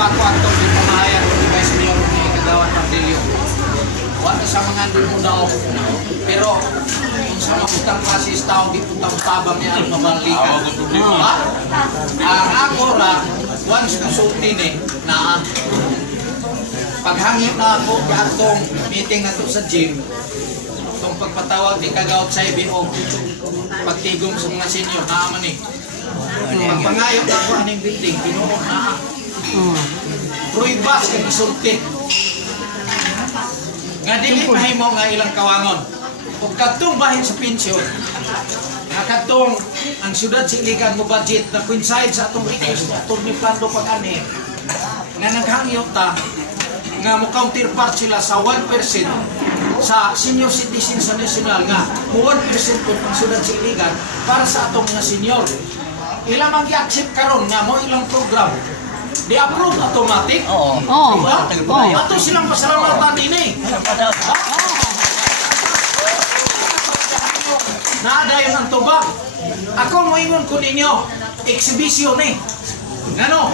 pa ako atong ipamahayan kung di senior ni Kagawad Pardilio. Wala sa mga hindi mo daw. Pero kung sa maputang pasis tao, di putang tabang niya ang mabalikan. Ang ako ra, once consulting na paghangin na ako atong meeting na to sa gym, itong pagpatawag ni Kagawad sa IBO, pagtigong sa mga senior, naaman pagpangayot na ako aning building, pinuon na pruibas kang isulti. Nga dili mahimo nga ilang kawangon. Kung katong bahin sa pensyon, nga katong ang syudad sa Iligan mo budget na coincide sa atong request na atong ni plano pag-ani, nga naghangyo ta, nga mo counterpart sila sa 1% sa senior citizen sa national nga 1% po ang syudad sa Iligan para sa atong mga senior. Ilang mag-i-accept karon nga mo ilang program di-approve automatic. Ato silang pasalamatan din naadayon ang tubag. Ako mo ingon ko ninyo exhibition ngano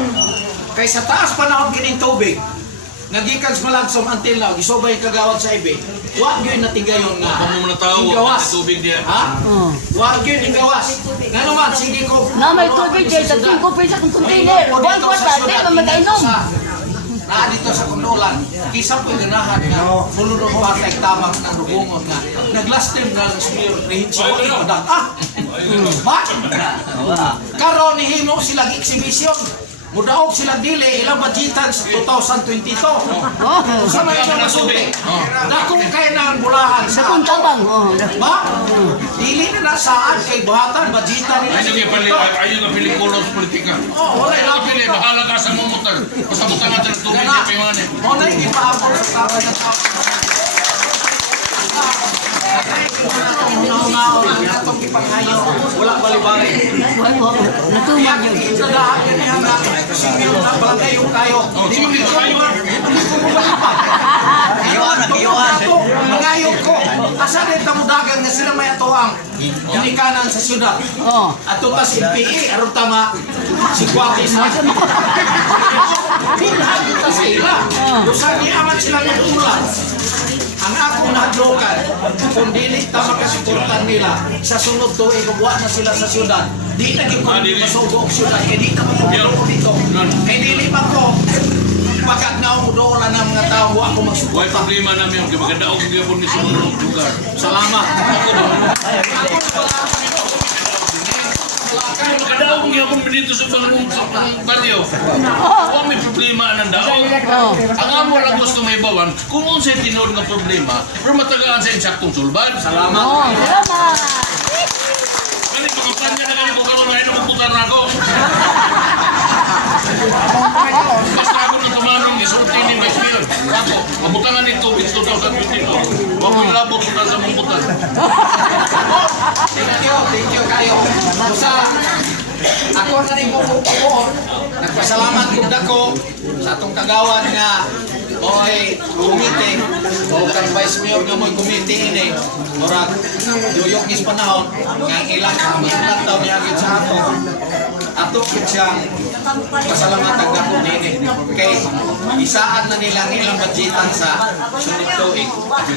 kay sa taas panahon kining tubig nagikan sa Malagsom until now gisobay Kagawad sa ibe wa gyud natigayon nga gawas tubig diya wa gyud ning gawas ngano man sige ko na may tubig diya sa 5 pesos kung container buwan ko sa di man magainom na dito sa Kundulan kisa po ganahan nga mulunod patay tabang ng rubungon nga naglast time na smear rehinso ba karon ni himo sila exhibition mudaog sila dili ilang budgetan sa 2022. Sa may ilang masulti. Dakong kaya na ang bulahan sa tabang. Ba? Dili na nasaan kay buhatan budgetan nila. Ayun ang pelikulo sa politika. Wala lang. Pili, bahala ka sa mumutan. Basta mutangan ng tubig niya payman Mo na ipaabot sa tao na tao. Atong ipanghayo wala balibari. Natumag yun. Sa daan ganyan na singil na balagayo kayo. Di mo dito kayo. Mangayog ko. Asa din tamudagan nga sila may atoang ginikanan sa syudad. Ato tas MPE aron tama si Kwakis. Bilhan ta sila. Usa ni aman sila nagtulan. Ang akong nahadlokan, kung dili ta makasuportan nila sa sunod tuig wa na sila sa syudad, di naging ko masugo ang syudad, kaya di na masugo dito. Kaya dili pa ko, pagkagnaw mo doon na mga tao, ako magsuporta. Why problema namin yung maganda o kagapon ni sunod lugar. Salamat. Maganda o kagapon dito sa baryo. Kung may problema ng daog. Ang amo lang gusto may bawan, kung unsay tinod ng problema, pero matagaan sa insaktong sulban. Salamat. Salamat. Kani pangutan niya na kani kung karoon na inuputan na ako. Basta ako ng tamanong isulti ni Vice Mayor. Ako, mabutangan ni tubig 2022. Wako'y labot sa mabutan. Thank you kayo. Sa ako na rin po nagpasalamat kong dako sa atong kagawad nga oy kumite o kang Vice Mayor nga mo'y kumite ini murag duyok is panahon nga ilang mas taon niya agad sa ato siyang pasalamatan dako nini kay isaan na nilang ilang budgetan sa sunod tuig.